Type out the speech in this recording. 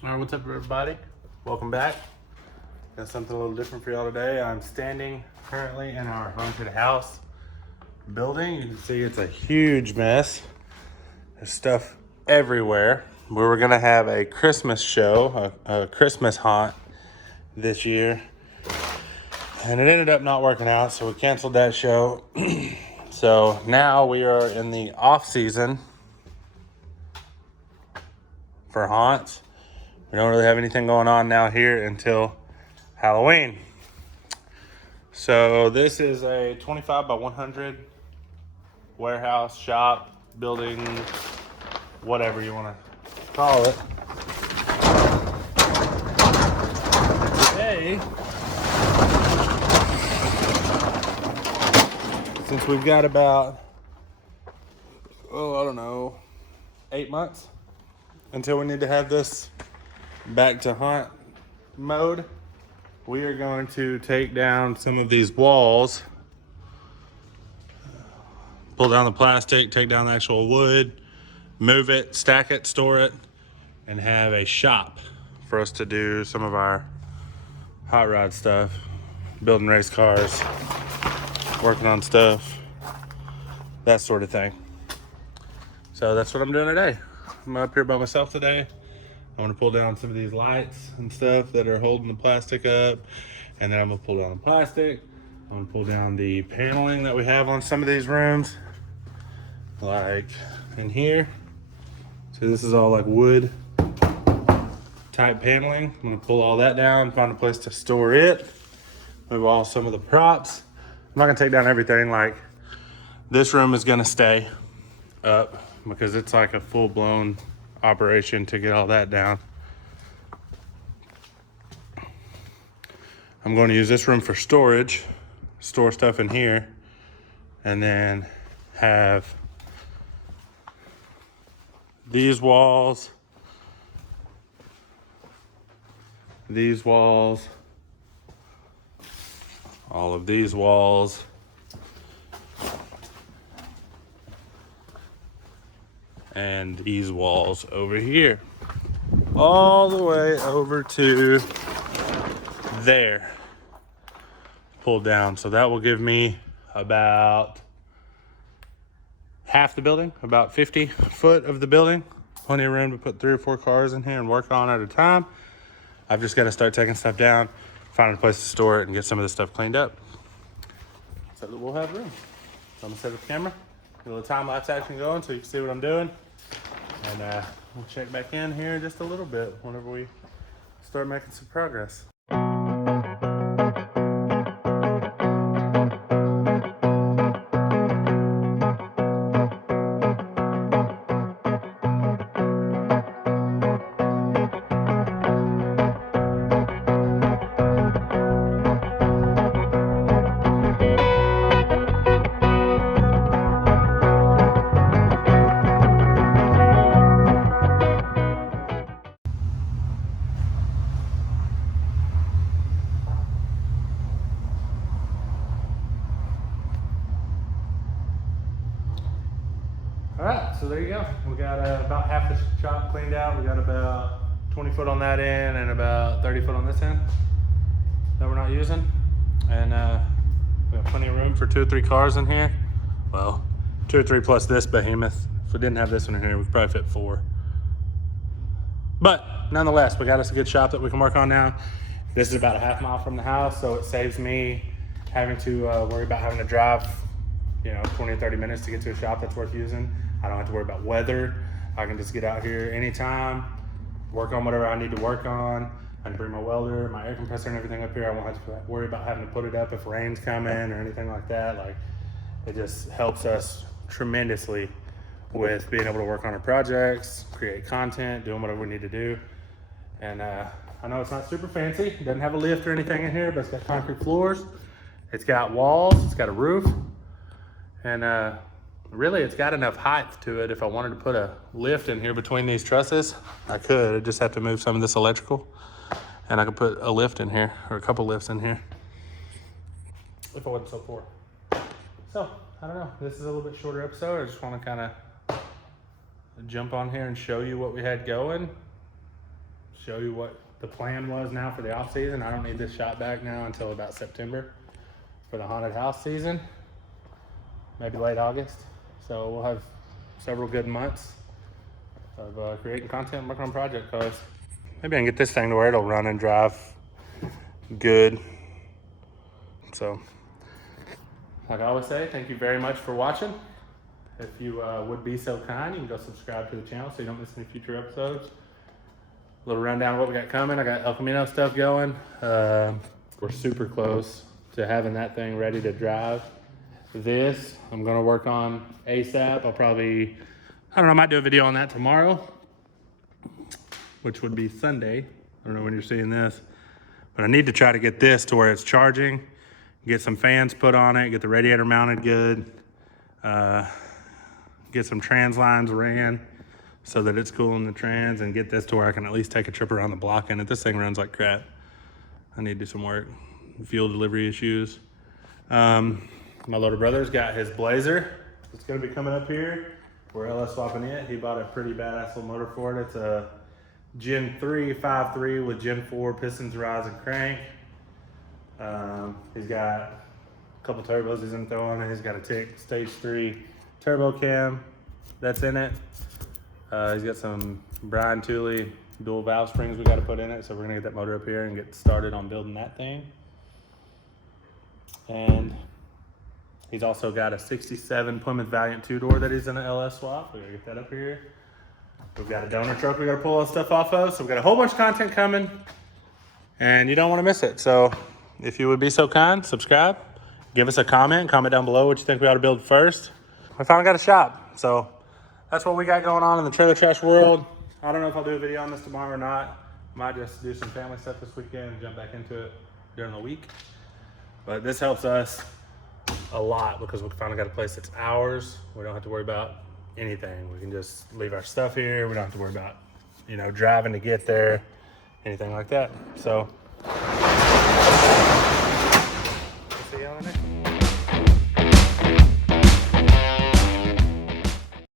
All right, what's up, everybody? Welcome back. Got something a little different for y'all today. I'm standing currently in our haunted house building. You can see it's a huge mess. There's stuff everywhere. We were gonna have a Christmas show, a Christmas haunt this year, and it ended up not working out, so we canceled that show. So now we are in the off season for haunts. We don't really have anything going on now here until Halloween. So this is a 25 by 100 warehouse, shop, building, whatever you want to call it. Today, since we've got about, I don't know, 8 months until we need to have this back to haunt mode, we are going to take down some of these walls, pull down the plastic, take down the actual wood, move it, stack it, store it, and have a shop for us to do some of our hot rod stuff, building race cars, working on stuff, that sort of thing. So that's what I'm doing today. I'm up here by myself today. I want to pull down some of these lights and stuff that are holding the plastic up, and then I'm gonna pull down the plastic. I'm gonna pull down the paneling that we have on some of these rooms, like in here. So this is all like wood type paneling. I'm gonna pull all that down, find a place to store it, move all some of the props. I'm not gonna take down everything. Like this room is gonna stay up because it's like a full-blown operation to get all that down. I'm going to use this room for storage, store stuff in here, and then have these walls, all of these walls, and these walls over here, all the way over to there, pulled down. So that will give me about half the building, about 50 foot of the building. Plenty of room to put 3 or 4 cars in here and work on at a time. I've just got to start taking stuff down, find a place to store it, and get some of this stuff cleaned up so that we'll have room. So I'm gonna set up the camera, get a little time-lapse action going so you can see what I'm doing. And we'll check back in here in just a little bit whenever we start making some progress. All right, so there you go. We got about half the shop cleaned out. We got about 20 foot on that end and about 30 foot on this end that we're not using. And we got plenty of room for 2 or 3 cars in here. Well, 2 or 3 plus this behemoth. If we didn't have this one in here, we could probably fit 4. But nonetheless, we got us a good shop that we can work on now. This is about a half mile from the house, so it saves me having to worry about having to drive 20 or 30 minutes to get to a shop that's worth using. I don't have to worry about weather. I can just get out here anytime, work on whatever I need to work on. I can bring my welder, my air compressor, and everything up here. I won't have to worry about having to put it up if rain's coming or anything like that. Like, it just helps us tremendously with being able to work on our projects, create content, doing whatever we need to do. And I know it's not super fancy. It doesn't have a lift or anything in here, but it's got concrete floors. It's got walls, it's got a roof. And really, it's got enough height to it. If I wanted to put a lift in here between these trusses, I could. I just have to move some of this electrical, and I could put a lift in here, or a couple lifts in here, if I wasn't so poor. So, I don't know. This is a little bit shorter episode. I just want to kind of jump on here and show you what we had going, show you what the plan was now for the off season. I don't need this shot back now until about September for the haunted house season, maybe late August. So we'll have several good months of creating content and working on project cars. Maybe I can get this thing to where it'll run and drive good. So, like I always say, thank you very much for watching. If you would be so kind, you can go subscribe to the channel so you don't miss any future episodes. A little rundown of what we got coming. I got El Camino stuff going. We're super close to having that thing ready to drive. This, I'm gonna work on ASAP. I'll probably, I don't know, I might do a video on that tomorrow, which would be Sunday. I don't know when you're seeing this, but I need to try to get this to where it's charging, get some fans put on it, get the radiator mounted good, get some trans lines ran so that it's cooling the trans, and get this to where I can at least take a trip around the block in it. This thing runs like crap. I need to do some work. Fuel delivery issues. My little brother's got his Blazer. It's gonna be coming up here. We're LS swapping it. He bought a pretty badass little motor for it. It's a Gen 3 5.3 with Gen 4 pistons, rods, and crank. He's got a couple turbos he's gonna throw on it. He's got a Tick Stage 3 turbo cam that's in it. He's got some Brian Tooley dual valve springs we gotta put in it. So we're gonna get that motor up here and get started on building that thing. And he's also got a 67 Plymouth Valiant 2-door that he's in an LS swap. We gotta get that up here. We've got a donor truck we gotta pull all this stuff off of. So we've got a whole bunch of content coming and you don't wanna miss it. So if you would be so kind, subscribe, give us a comment down below what you think we ought to build first. I finally got a shop. So that's what we got going on in the trailer trash world. I don't know if I'll do a video on this tomorrow or not. Might just do some family stuff this weekend and jump back into it during the week. But this helps us a lot because we finally got a place that's ours. We don't have to worry about anything. We can just leave our stuff here. We don't have to worry about, driving to get there, anything like that. So